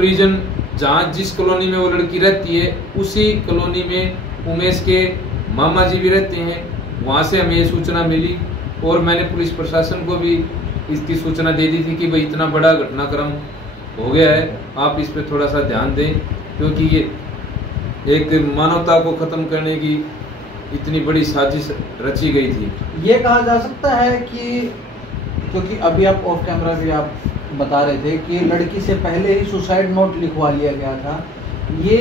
परिजन जहाँ जिस कॉलोनी में वो लड़की रहती है उसी कॉलोनी में उमेश के मामा जी भी रहते हैं। वहाँ से हमें ये सूचना मिली और मैंने पुलिस प्रशासन को भी इसकी सूचना दे दी थी कि भाई इतना बड़ा घटनाक्रम हो गया है, आप इस पे थोड़ा सा ध्यान दें, क्योंकि ये एक मानवता को खत्म करने की इतनी बड़ी साजिश रची गई थी। ये कहा जा सकता है कि क्योंकि अभी आप ऑफ कैमरा भी आप बता रहे थे कि लड़की से पहले ही सुसाइड नोट लिखवा लिया गया था, ये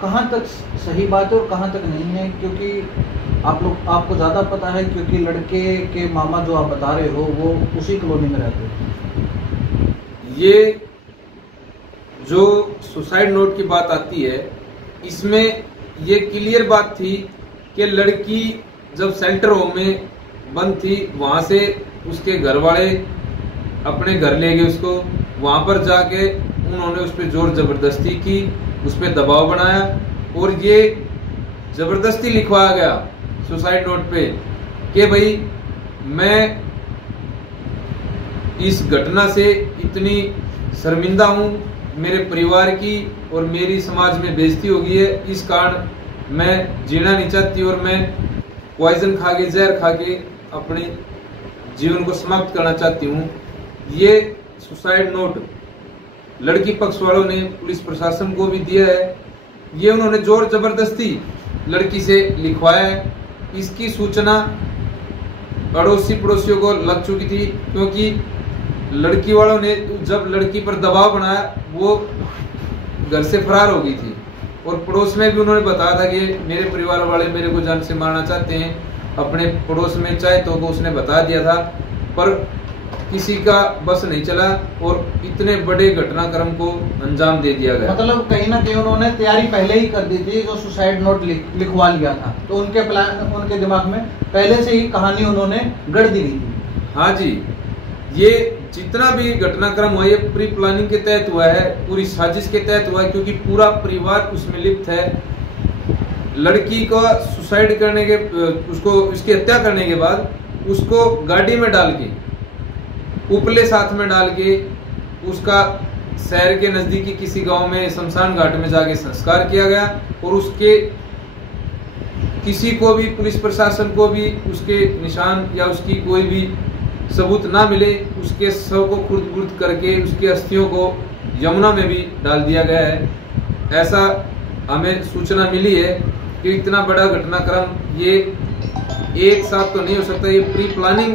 कहाँ तक सही बात है और कहाँ तक नहीं है? क्योंकि आपको ज़्यादा पता है, क्योंकि लड़के के मामा जो आप बता रहे हो वो उसी कॉलोनी में रहते हैं। ये जो सुसाइड नोट की बात आती है, इसमें ये क्लियर बात थी कि लड़की जब सेंटर होम में बंद थी, वहां से उसके घर वाले अपने घर ले गए उसको। वहां पर जाके उन्होंने उस पर जोर जबरदस्ती की, उस पर दबाव बनाया और ये जबरदस्ती लिखवाया गया सुसाइड नोट पे कि भाई मैं इस घटना से इतनी शर्मिंदा हूं, मेरे परिवार की और मेरी समाज में बेइज्जती हो गई है, इस कारण मैं जीना नहीं चाहती और मैं पॉइजन खा के, जहर खा के अपने जीवन को समाप्त करना चाहती हूँ। ये सुसाइड नोट लड़की पक्ष वालों ने पुलिस प्रशासन को भी दिया है। ये उन्होंने जोर जबरदस्ती लड़की से लिखवाया है। इसकी सूचना अड़ोसी पड़ोसियों को लग चुकी थी, क्योंकि लड़की वालों ने जब लड़की पर दबाव बनाया वो घर से फरार हो गई थी और पड़ोस में भी उन्होंने बताया था कि मेरे परिवार वाले मेरे को जान से मारना चाहते हैं। अपने पड़ोस में चाहे तो वो उसने बता दिया था, पर किसी का बस नहीं चला और इतने बड़े घटनाक्रम को अंजाम दे दिया गया। मतलब कहीं ना कहीं उन्होंने तैयारी पहले ही कर दी थी, जो सुसाइड नोट लिखवा लिया था, तो उनके दिमाग में पहले से ही कहानी उन्होंने गढ़ दी थी। हाँ जी, ये जितना भी घटनाक्रम हुआ ये प्री प्लानिंग के तहत हुआ है, पूरी साजिश के तहत हुआ है, क्योंकि पूरा परिवार उसमें लिप्त है। लड़की को सुसाइड करने के उसको उसकी हत्या करने के बाद उसको गाड़ी में डाल के, उपले साथ में डाल के उसका शहर के नजदीकी किसी गांव में शमशान घाट में जाके संस्कार किया गया और उसके किसी को भी, पुलिस प्रशासन को भी उसके निशान या उसकी कोई भी सबूत ना मिले, उसके शव को खुर्द-बुर्द करके उसकी अस्थियों को यमुना में भी डाल दिया गया है। ऐसा हमें सूचना मिली है कि इतना बड़ा घटनाक्रम ये एक साथ तो नहीं हो सकता, ये प्री प्लानिंग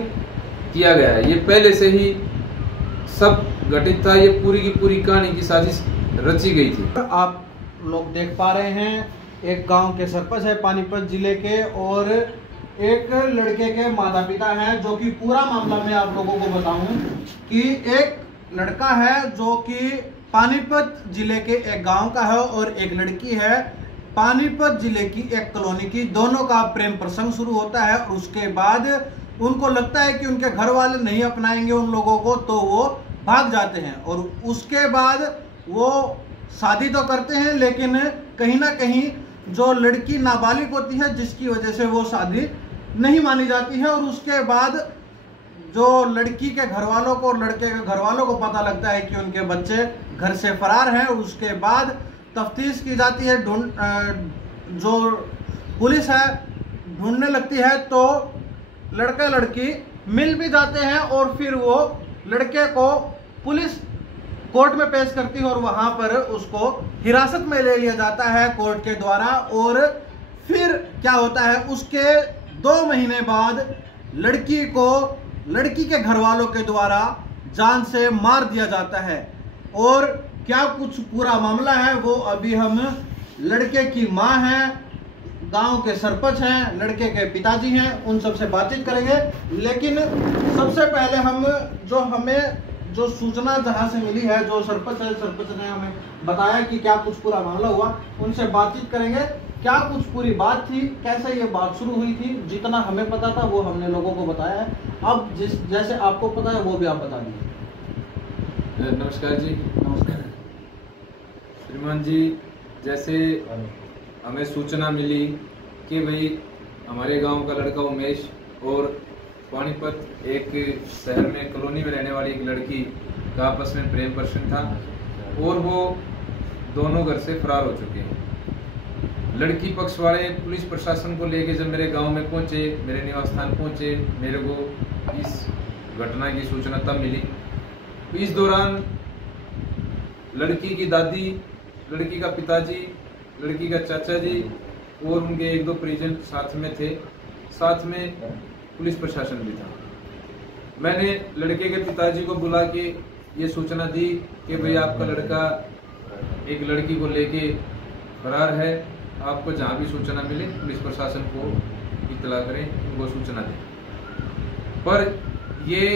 किया गया है, ये पहले से ही सब घटित था, ये पूरी की पूरी कहानी की साजिश रची गई थी। आप लोग देख पा रहे हैं एक गांव के सरपंच है पानीपत जिले के और एक लड़के के माता पिता हैं, जो कि पूरा मामला मैं आप लोगों को बताऊं कि एक लड़का है जो कि पानीपत जिले के एक गांव का है और एक लड़की है पानीपत जिले की एक कॉलोनी की। दोनों का प्रेम प्रसंग शुरू होता है और उसके बाद उनको लगता है कि उनके घर वाले नहीं अपनाएंगे उन लोगों को, तो वो भाग जाते हैं और उसके बाद वो शादी तो करते हैं, लेकिन कहीं ना कहीं जो लड़की नाबालिग होती है जिसकी वजह से वो शादी नहीं मानी जाती है और उसके बाद जो लड़की के घर वालों को और लड़के के घर वालों को पता लगता है कि उनके बच्चे घर से फरार हैं और उसके बाद तफ्तीश की जाती है, जो पुलिस है ढूंढने लगती है, तो लड़का लड़की मिल भी जाते हैं और फिर वो लड़के को पुलिस कोर्ट में पेश करती है और वहां पर उसको हिरासत में ले लिया जाता है कोर्ट के द्वारा। और फिर क्या होता है, उसके 2 महीने बाद लड़की को लड़की के घर वालों के द्वारा जान से मार दिया जाता है। और क्या कुछ पूरा मामला है वो अभी हम लड़के की माँ हैं, गांव के सरपंच हैं, लड़के के पिताजी हैं, उन सबसे बातचीत करेंगे। लेकिन सबसे पहले हमें जो सूचना जहां से मिली है, जो सरपंच है, सरपंच ने हमें बताया कि क्या कुछ पूरा मामला हुआ, उनसे बातचीत करेंगे। क्या कुछ पूरी बात थी, कैसे ये बात शुरू हुई थी, जितना हमें पता था वो हमने लोगों को बताया है। अब जैसे आपको पता है वो भी आप बता दीजिए। नमस्कार जी। नमस्कार श्रीमान जी, जैसे हमें सूचना मिली कि भाई हमारे गांव का लड़का उमेश और पानीपत एक शहर में कॉलोनी में रहने वाली एक लड़की का आपस में प्रेम प्रसंग था और वो दोनों घर से फरार हो चुके हैं। लड़की पक्ष वाले पुलिस प्रशासन को लेके जब मेरे गांव में पहुंचे, मेरे निवास स्थान पहुंचे, मेरे को इस घटना की सूचना तब मिली। इस दौरान लड़की की दादी, लड़की का पिताजी, लड़की का चाचा जी और उनके 1-2 परिजन साथ में थे, साथ में पुलिस प्रशासन भी था। मैंने लड़के के पिताजी को बुला के ये सूचना दी कि भाई आपका लड़का एक लड़की को लेके फरार है, आपको जहाँ भी सूचना मिले पुलिस प्रशासन को इत्तला करें, उनको सूचना दें। पर ये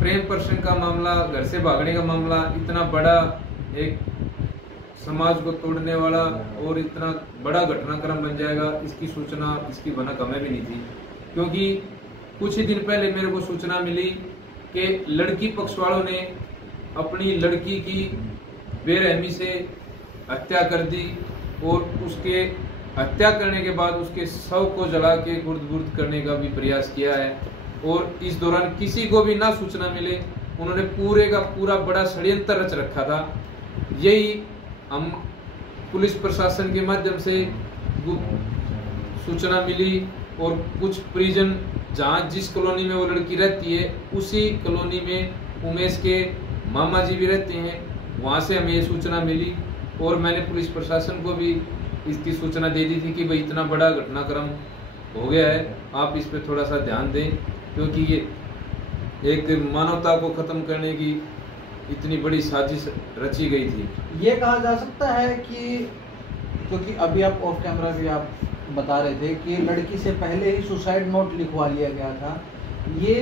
प्रेम प्रसंग का मामला, घर से भागने का मामला इतना बड़ा, एक समाज को तोड़ने वाला और इतना बड़ा घटनाक्रम बन जाएगा, इसकी सूचना, इसकी भनक हमें भी नहीं थी। क्योंकि कुछ ही दिन पहले मेरे को सूचना मिली कि लड़की पक्ष वालों ने अपनी लड़की की बेरहमी से हत्या कर दी और उसके हत्या करने के बाद उसके शव को जला के गुर्द-बुर्द करने का भी प्रयास किया है। और इस दौरान किसी को भी ना सूचना मिले, उन्होंने पूरे का पूरा बड़ा षड्यंत्र रच रखा था। यही हम पुलिस प्रशासन के माध्यम से सूचना मिली और कुछ परिजन जहाँ जिस कॉलोनी में वो लड़की रहती है उसी कॉलोनी में उमेश के मामा जी भी रहते हैं, वहाँ से हमें ये सूचना मिली और मैंने पुलिस प्रशासन को भी इसकी सूचना दे दी थी कि भाई इतना बड़ा घटनाक्रम हो गया है, आप इस पे थोड़ा सा ध्यान दें, क्योंकि ये एक मानवता को खत्म करने की इतनी बड़ी साजिश रची गई थी। ये कहा जा सकता है कि क्योंकि अभी आप ऑफ कैमरा भी आप बता रहे थे कि लड़की से पहले ही सुसाइड नोट लिखवा लिया गया था, ये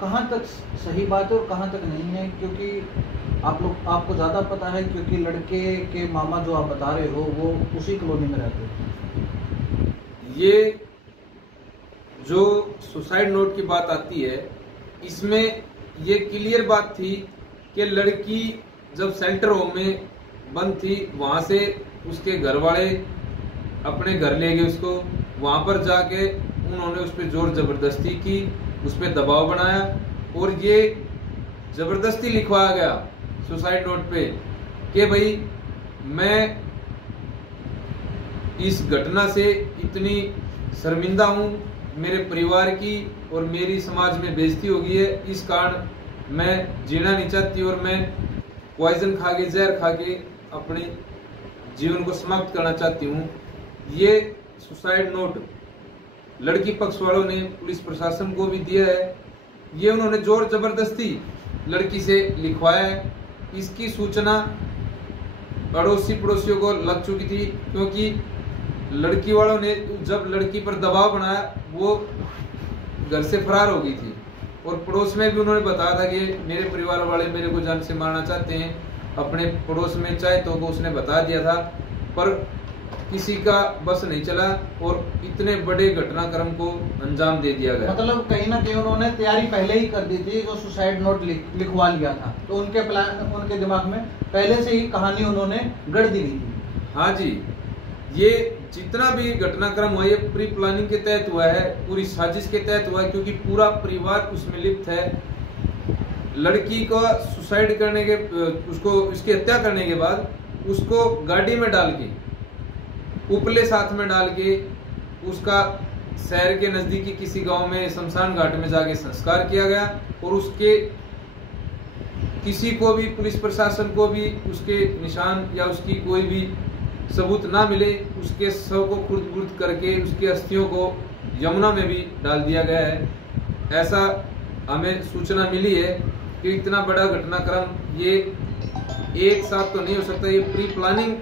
कहाँ तक सही बात है और कहाँ तक नहीं है? क्योंकि आपको ज़्यादा पता है, क्योंकि लड़के के मामा जो आप बता रहे हो वो उसी कॉलोनी में रहते हैं। ये जो सुसाइड नोट की बात आती है, इसमें ये क्लियर बात थी कि लड़की जब सेंटर होम में बंद थी, वहां से उसके घर वाले अपने घर ले गए उसको, वहां पर जाके उन्होंने उस पर जोर जबरदस्ती की, उस पर दबाव बनाया और ये जबरदस्ती लिखवाया गया सुसाइड नोट पे कि भाई मैं इस घटना से इतनी शर्मिंदा हूँ, मेरे परिवार की और मेरी समाज में बेइज्जती हो गई है, इस कारण मैं जीना नहीं चाहती और मैं पॉइजन खा के, जहर खा के अपने जीवन को समाप्त करना चाहती हूँ। ये सुसाइड नोट लड़की पक्ष वालों ने पुलिस प्रशासन को भी दिया है, ये उन्होंने जोर जबरदस्ती लड़की से लिखवाया है। इसकी सूचना अड़ोसी पड़ोसियों को लग चुकी थी, क्योंकि लड़की वालों ने जब लड़की पर दबाव बनाया वो घर से फरार हो गई थी और पड़ोस में भी उन्होंने बताया था कि मेरे परिवार वाले मेरे को जान से मारना चाहते हैं। अपने पड़ोस में चाहे तो को उसने बता दिया था, पर किसी का बस नहीं चला और इतने बड़े घटनाक्रम को अंजाम दे दिया गया। मतलब कहीं ना कहीं उन्होंने तैयारी पहले ही कर दी थी, जो सुसाइड नोट लिखवा लिया था, तो उनके प्लान, उनके दिमाग में पहले से ही कहानी उन्होंने गढ़ दी गई थी। हाँ जी, ये जितना भी घटनाक्रम हुआ ये प्री प्लानिंग के तहत हुआ है, पूरी साजिश के तहत हुआ है, क्योंकि पूरा परिवार उसमें लिप्त है। लड़की को सुसाइड करने के, उसको उसकी हत्या करने के बाद उसको गाड़ी में डाल के, उपले साथ में डाल के उसका शहर के नजदीकी किसी गांव में शमशान घाट में जाके संस्कार किया गया और उसके किसी को भी, पुलिस प्रशासन को भी उसके निशान या उसकी कोई भी सबूत ना मिले, उसके शव को खुर्द-बुर्द करके उसकी अस्थियों को यमुना में भी डाल दिया गया है। ऐसा हमें सूचना मिली है कि इतना बड़ा घटनाक्रम ये एक साथ तो नहीं हो सकता, ये प्री प्लानिंग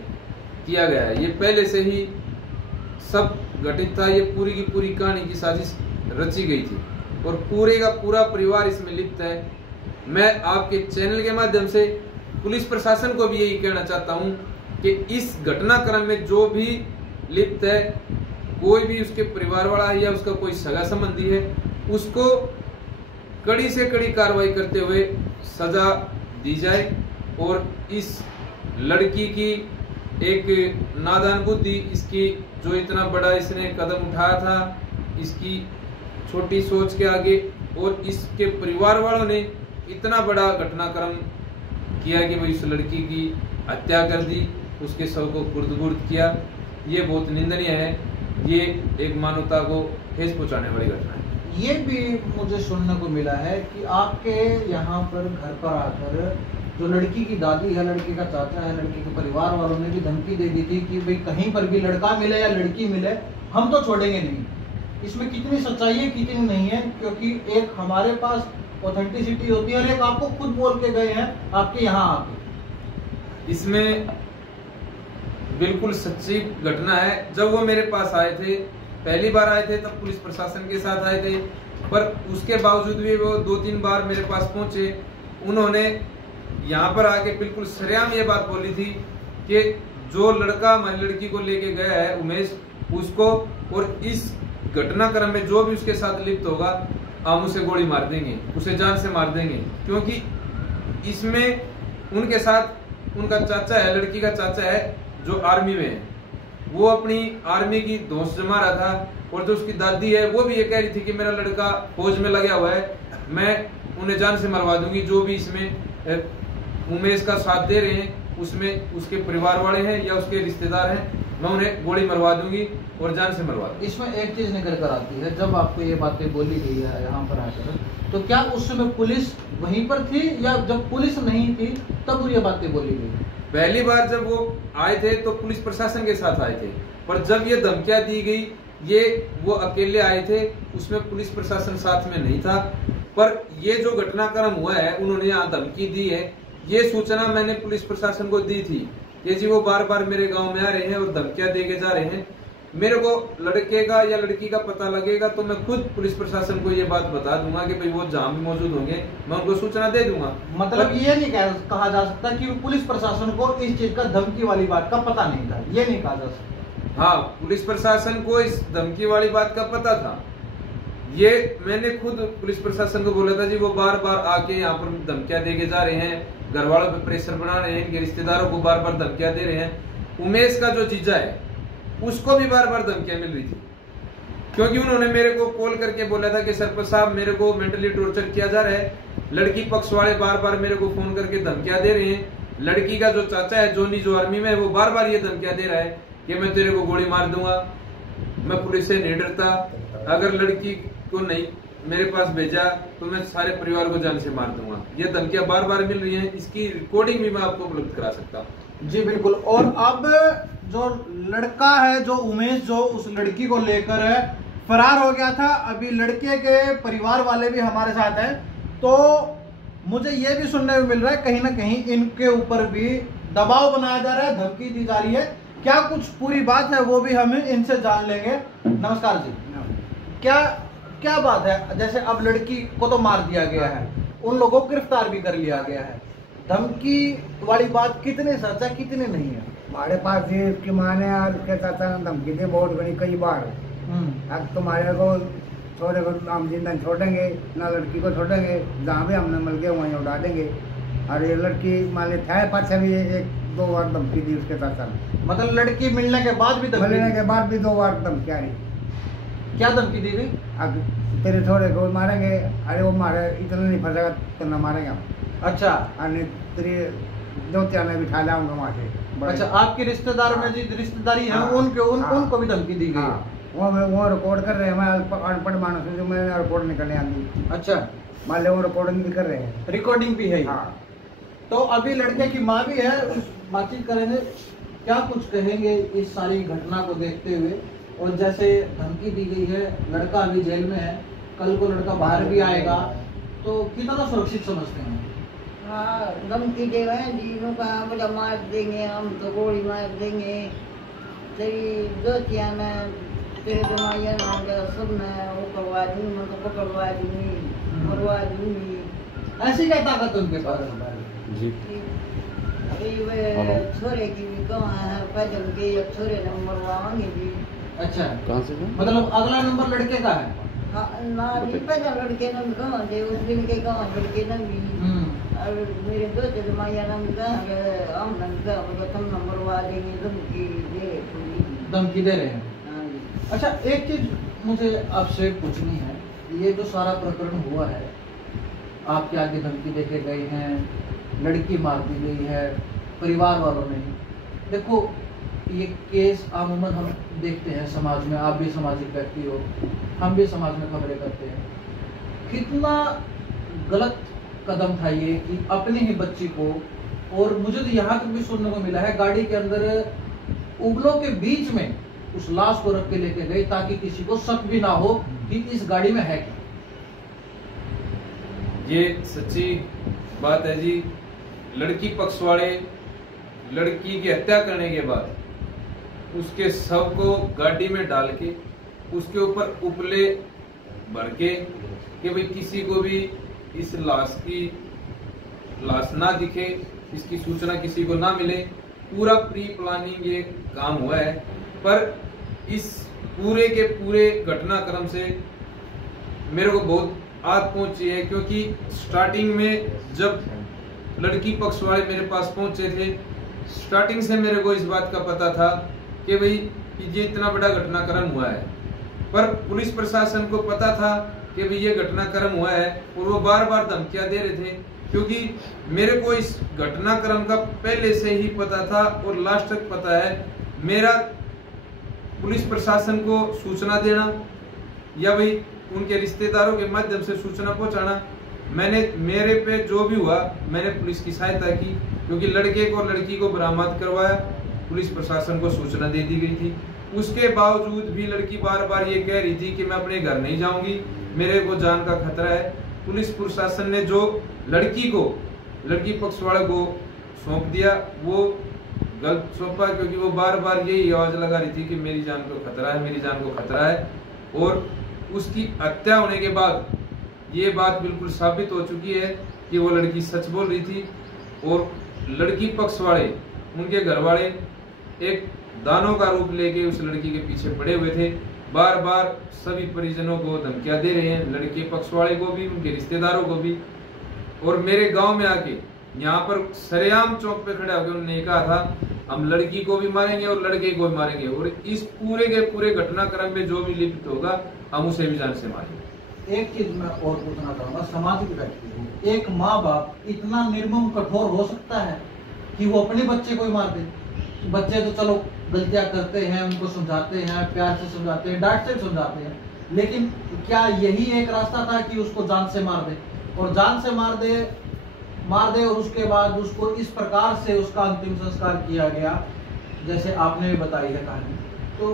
किया गया है, ये पहले से ही सब घटित था, ये पूरी की पूरी कहानी की साजिश रची गई थी और पूरे का पूरा परिवार इसमें लिप्त है। मैं आपके चैनल के माध्यम से पुलिस प्रशासन को भी यही कहना चाहता हूं कि इस घटनाक्रम में जो भी लिप्त है, कोई भी उसके परिवार वाला है या उसका कोई सगा संबंधी है, उसको कड़ी से कड़ी कार्रवाई करते हुए सजा दी जाए और इस लड़की की एक नादान बुद्धि, इसकी जो इतना बड़ा इसने कदम उठाया था, इसकी छोटी सोच के आगे और इसके परिवार वालों ने इतना बड़ा घटनाक्रम किया कि भाई उस लड़की की हत्या कर दी, उसके शव को खुर्द-बुर्द किया। ये बहुत निंदनीय है, ये एक मानवता को ठेस पहुंचाने वाली घटना है। ये भी मुझे सुनने को मिला है कि आपके यहाँ पर घर पर आकर जो लड़की की दादी है, लड़की का चाचा है, लड़की के परिवार वालों ने भी धमकी दे दी थी कि भाई कहीं पर भी लड़का मिले या लड़की मिले हम तो छोड़ेंगे नहीं। इसमें कितनी सच्चाई है कितनी नहीं है, क्योंकि एक हमारे पास ऑथेंटिसिटी होती है और एक आपको खुद बोल के गए हैं आपके यहाँ आके। इसमें बिल्कुल सच्ची घटना है। जब वो मेरे पास आए थे, पहली बार आए थे तब पुलिस प्रशासन के साथ आए थे, पर उसके बावजूद भी वो 2-3 बार मेरे पास पहुंचे। उन्होंने यहाँ पर आके बिल्कुल सरेआम ये बात बोली थी कि जो लड़का हमारी लड़की को लेके गया है उमेश, उसको और इस घटनाक्रम में जो भी उसके साथ लिप्त होगा हम उसे गोली मार देंगे, उसे जान से मार देंगे। क्योंकि इसमें उनके साथ उनका चाचा है, लड़की का चाचा है जो आर्मी में है, वो अपनी आर्मी की धौंस जमा रहा था। और जो उसकी दादी है वो भी ये कह रही थी कि मेरा लड़का फौज में लगा हुआ है, मैं उन्हें जान से मरवा दूंगी। जो भी इसमें उमेश का साथ दे रहे हैं उसमें उसके परिवार वाले हैं या उसके रिश्तेदार हैं, मैं उन्हें गोली मरवा दूंगी और जान से मरवा दूंगी। इसमें एक चीज निकल कर आती है, जब आपको ये बातें बोली गई है यहाँ पर आकर, तो क्या उस समय पुलिस वहीं पर थी या जब पुलिस नहीं थी तब ये बातें बोली गई? पहली बार जब वो आए थे तो पुलिस प्रशासन के साथ आए थे, पर जब ये धमकियां दी गई ये वो अकेले आए थे, उसमें पुलिस प्रशासन साथ में नहीं था। पर ये जो घटनाक्रम हुआ है, उन्होंने यहाँ धमकी दी है, ये सूचना मैंने पुलिस प्रशासन को दी थी। ये जी वो बार बार मेरे गांव में आ रहे हैं और धमकियां दे के जा रहे हैं। मेरे को लड़के का या लड़की का पता लगेगा तो मैं खुद पुलिस प्रशासन को ये बात बता दूंगा कि भाई वो जहां भी मौजूद होंगे मैं उनको सूचना दे दूंगा। मतलब ये नहीं कहा जा सकता कि पुलिस प्रशासन को इस चीज का धमकी वाली बात का पता नहीं था, ये नहीं कहा जा सकता। हाँ, पुलिस प्रशासन को इस धमकी वाली बात का पता था। ये मैंने खुद पुलिस प्रशासन को बोला था जी, वो बार बार आके यहाँ पर धमकियां दे के जा रहे हैं, घर वालों पे प्रेशर बना रहे हैं, इनके रिश्तेदारों को बार बार धमकियां दे रहे हैं। उमेश का जो जीजा है उसको भी बार बार धमकियां मिल रही थी, क्योंकि उन्होंने मेरे को कॉल करके बोला था कि सरपंच साहब मेरे को मेंटली टॉर्चर किया जा रहा है। लड़की पक्ष वाले बार बार मेरे को फोन करके धमकियां दे रहे हैं। लड़की का जो चाचा है जोनी, जो आर्मी में है, वो बार बार ये धमकियां दे रहा है कि मैं तेरे को गोली मार दूंगा। मैं पुलिस से नहीं डरता, अगर लड़की को नहीं मेरे पास भेजा तो मैं सारे परिवार को जान से मार दूंगा। ये धमकियां बार बार मिल रही हैं, इसकी रिकॉर्डिंग भी मैं आपको उपलब्ध करा सकता हूँ। जी बिल्कुल। और अब जो लड़का है, जो उमेश, जो उस लड़की को लेकर फरार हो गया था, अभी लड़के के परिवार वाले भी हमारे साथ हैं, तो मुझे ये भी सुनने में मिल रहा है कहीं ना कहीं इनके ऊपर भी दबाव बनाया जा रहा है, धमकी दी जा रही है। क्या कुछ पूरी बात है वो भी हम इनसे जान लेंगे। नमस्कार जी, क्या बात है? जैसे अब लड़की को तो मार दिया गया है, उन लोगों को गिरफ्तार भी कर लिया गया है, धमकी वाली बात कितने सच है कितने नहीं है? हमारे पास ये इसकी माँ ने और उसके चाचा ने धमकी दी बहुत बड़ी कई बार। अब तुम्हारे को छोरे को हम जिंदा छोड़ेंगे ना, लड़की को छोड़ेंगे, जहाँ भी हमने मिल गए वहीं उड़ा देंगे। और ये लड़की मान ली था पाछे भी 1-2 बार धमकी दी उसके चाचा ने। मतलब लड़की मिलने के बाद भी मिलने के बाद भी 2 बार धमकी आ रही। क्या धमकी दी थी? अब तेरे छोरे को मारेंगे, अरे वो मारे इतना नहीं फंसेगा तो न मारेंगे हम। अच्छा, तेरी दोस्तियाँ ने बिठा लिया उनको वहाँ से। अच्छा, आपके रिश्तेदारों में जी रिश्तेदारी है उनको भी धमकी दी गई। वो रिकॉर्ड कर रहे हैं, मैं अनपढ़ मानस हूँ जो मैंने रिकॉर्ड नहीं करने आती। अच्छा, मान लो वो रिकॉर्डिंग भी कर रहे हैं, रिकॉर्डिंग भी है। हाँ। तो अभी लड़के की माँ भी है, बातचीत करेंगे। क्या कुछ कहेंगे इस सारी घटना को देखते हुए? और जैसे धमकी दी गई है, लड़का अभी जेल में है, कल को लड़का बाहर भी आएगा, तो कितना सुरक्षित समझते हैं? हाँ, धमकी दे रहे हैं जी, उनका बोला मार देंगे, हम तो गोली मार देंगे, तेरी दोस्तियाँ में तेरे जमाइया में सब में वो करवा दूंगी, मैं तो पकड़वा दूंगी, मरवा दूंगी। ऐसी क्या ताकत उनके पास? जी अभी वे छोरे की भी कहाँ है, पैदल के एक छोरे ने मरवाएंगे भी। अच्छा, कहाँ से? मतलब अगला नंबर लड़के का है? हाँ ना, पैदल लड़के ने भी कहाँ थे, उस दिन के कहाँ लड़के ने भी। और मेरे दोस्त जमाइया ने भी कहा कि हम तुम मरवा देंगे, धमकी दे रहे हैं। अच्छा, एक चीज मुझे आपसे पूछनी है, ये जो सारा प्रकरण हुआ है, आपके आगे धमकी देके गए हैं, लड़की मार दी गई है, परिवार वालों ने। देखो ये केस आमूमन हम देखते हैं समाज में, आप भी सामाजिक व्यक्ति हो, हम भी समाज में खबरें करते हैं। कितना गलत कदम था ये कि अपनी ही बच्ची को, और मुझे तो यहाँ तक भी सुनने को मिला है गाड़ी के अंदर उबलों के बीच में उस लाश को रख के लेके गए ताकि किसी को शक भी ना हो कि इस गाड़ी में है क्या। ये सच्ची बात है जी। लड़की पक्ष वाले लड़की की हत्या करने के बाद उसके शव को गाड़ी में डाल के उसके ऊपर उपले भर के कि भाई किसी को भी इस लाश ना दिखे, इसकी सूचना किसी को ना मिले, पूरा प्री प्लानिंग ये काम हुआ है। पर इस पूरे के पूरे घटनाक्रम से मेरे को बहुत आग पहुंची है, क्योंकि स्टार्टिंग में जब लड़की पक्ष वाले मेरे पास पहुंचे थे, स्टार्टिंग से मेरे को इस बात का पता था कि भाई ये इतना बड़ा घटनाक्रम हुआ है। पर पुलिस प्रशासन को पता था कि भाई ये घटनाक्रम हुआ है, और वो बार बार धमकियां दे रहे थे, क्योंकि मेरे को इस घटनाक्रम का पहले से ही पता था और लास्ट तक पता है। मेरा पुलिस प्रशासन को सूचना देना या भाई उनके रिश्तेदारों के माध्यम से सूचना पहुंचाना, मेरे पे जो भी हुआ मैंने पुलिस की सहायता की, क्योंकि लड़के को और लड़की को बरामद करवाया, पुलिस प्रशासन को सूचना दे दी गई थी। उसके बावजूद भी लड़की बार बार ये कह रही थी कि मैं अपने घर नहीं जाऊंगी, मेरे को जान का खतरा है। पुलिस प्रशासन ने जो लड़की पक्ष वाले को सौंप दिया वो गलत सौंपा, क्योंकि वो बार बार यही आवाज लगा रही थी कि मेरी जान को खतरा है, मेरी जान को खतरा है। और उसकी हत्या होने के बाद ये बात बिल्कुल साबित हो चुकी है कि वो लड़की सच बोल रही थी। और लड़की पक्ष वाले, उनके घर वाले एक दानों का रूप लेके उस लड़की के पीछे पड़े हुए थे। बार बार सभी परिजनों को धमकियां दे रहे हैं, लड़के पक्ष वाले को भी, उनके रिश्तेदारों को भी। और मेरे गांव में आके यहाँ पर सरेआम चौक पे खड़े होकर उन्होंने कहा था हम लड़की को भी मारेंगे और लड़के को भी मारेंगे, और इस पूरे के पूरे घटनाक्रम में जो भी लिप्त होगा हम उसे भी जान से मारेंगे। एक चीज मैं और पूछना चाहूंगा, सामाजिक व्यक्ति हूँ, एक माँ बाप इतना निर्मम कठोर हो सकता है कि वो अपने बच्चे को ही मार दे? बच्चे तो चलो गलतियां करते हैं, उनको समझाते हैं, प्यार से समझाते हैं, डांट से समझाते हैं, लेकिन क्या यही एक रास्ता था कि उसको जान से मार दे? और जान से मार दे और उसके बाद उसको इस प्रकार से उसका अंतिम संस्कार किया गया जैसे आपने भी बताई है कहानी। तो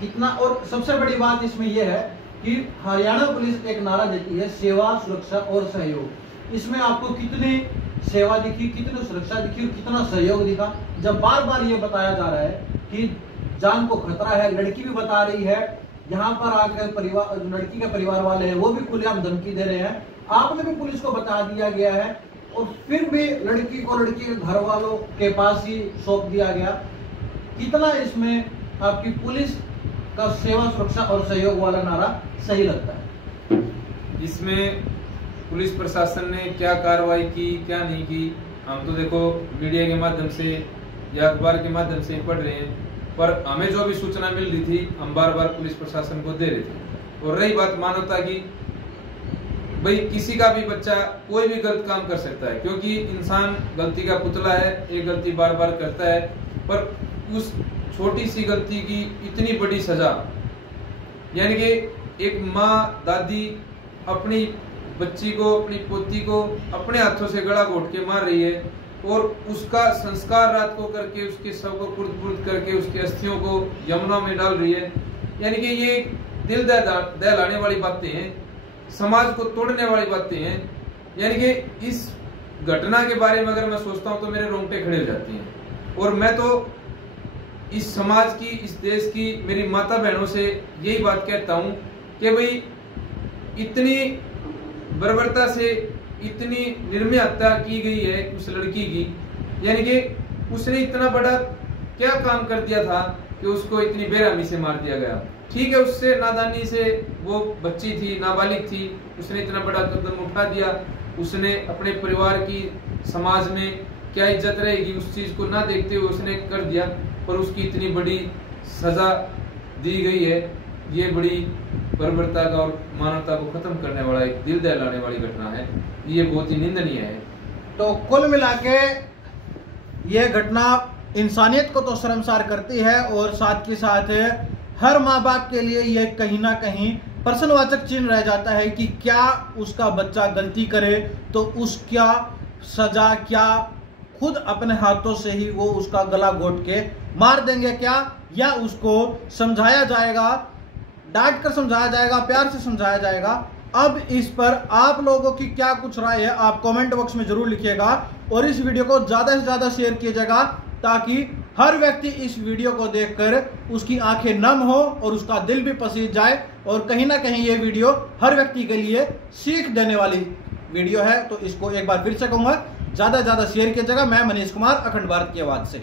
कितना, और सबसे बड़ी बात इसमें यह है कि हरियाणा पुलिस एक नारा देती है सेवा, सुरक्षा और सहयोग। इसमें आपको कितनी सेवा दिखी, कितनी सुरक्षा दिखी और कितना सहयोग दिखा, जब बार बार ये बताया जा रहा है कि जान को खतरा है? लड़की भी बता रही है, यहाँ पर आकर परिवार, लड़की के परिवार वाले हैं वो भी खुलेआम धमकी दे रहे हैं, आपने भी पुलिस को बता दिया गया है, और फिर भी लड़की को लड़की के घर वालों के पास ही सौंप दिया गया। कितना इसमें आपकी पुलिस का सेवा, सुरक्षा और सहयोग वाला नारा सही लगता है? इसमें पुलिस प्रशासन ने क्या कार्रवाई की, क्या नहीं की, हम तो देखो मीडिया के माध्यम से या अखबार के माध्यम से पढ़ रहे हैं, पर हमें जो भी सूचना मिल रही थी हम बार बार पुलिस प्रशासन को दे रहे थे। और रही बात मानवता की, भाई किसी का भी बच्चा कोई भी गलत काम कर सकता है, क्योंकि इंसान गलती का पुतला है, एक गलती बार बार करता है, पर उस छोटी सी गलती की इतनी बड़ी सजा, यानी कि एक माँ दादी अपनी बच्ची को, अपनी पोती को अपने हाथों से गला घोट के मार रही है, और उसका संस्कार रात को करके उसके शव को कुर्द करके उसके अस्थियों को यमुना में डाल रही है। यानी कि ये दिल दहलाने वाली बातें हैं, समाज को तोड़ने वाली बातें हैं। यानी कि इस घटना के बारे में अगर मैं सोचता हूं तो मेरे रोंगटे खड़े हो जाते हैं। और मैं तो इस समाज की, इस देश की, मेरी माता बहनों से यही बात कहता हूं कि भाई इतनी बर्बरता से इतनी निर्मम हत्या की गई है उस लड़की की, यानी कि उसने इतना बड़ा क्या काम कर दिया था कि उसको इतनी बेरहमी से मार दिया गया। ठीक है, उससे नादानी से, वो बच्ची थी, नाबालिग थी, उसने इतना बड़ा कदम उठा दिया, उसने अपने परिवार की, समाज में क्या इज्जत रहेगी उस चीज को ना देखते हुए उसने कर दिया, पर उसकी इतनी बड़ी सजा दी गई है। ये बड़ी बर्बरता का और मानवता को खत्म करने वाला, एक दिल दहलाने वाली घटना है, ये बहुत ही निंदनीय है। तो कुल मिला के ये घटना इंसानियत को तो शर्मसार करती है और साथ के साथ हर माँ बाप के लिए ये कहीं ना कहीं प्रश्नवाचक चिन्ह रह जाता है कि क्या उसका बच्चा गलती करे तो उसका सजा क्या, खुद अपने हाथों से ही वो उसका गला घोट के मार देंगे क्या, या उसको समझाया जाएगा, डांट कर समझाया जाएगा, प्यार से समझाया जाएगा। अब इस पर आप लोगों की क्या कुछ राय है आप कमेंट बॉक्स में जरूर लिखिएगा और इस वीडियो को ज्यादा से ज्यादा शेयर कीजिएगा ताकि हर व्यक्ति इस वीडियो को देखकर उसकी आंखें नम हो और उसका दिल भी पसीज जाए और कहीं ना कहीं ये वीडियो हर व्यक्ति के लिए सीख देने वाली वीडियो है। तो इसको एक बार फिर से कहूंगा, ज्यादा से ज्यादा शेयर कीजिएगा। मैं मनीष कुमार, अखंड भारत की आवाज से।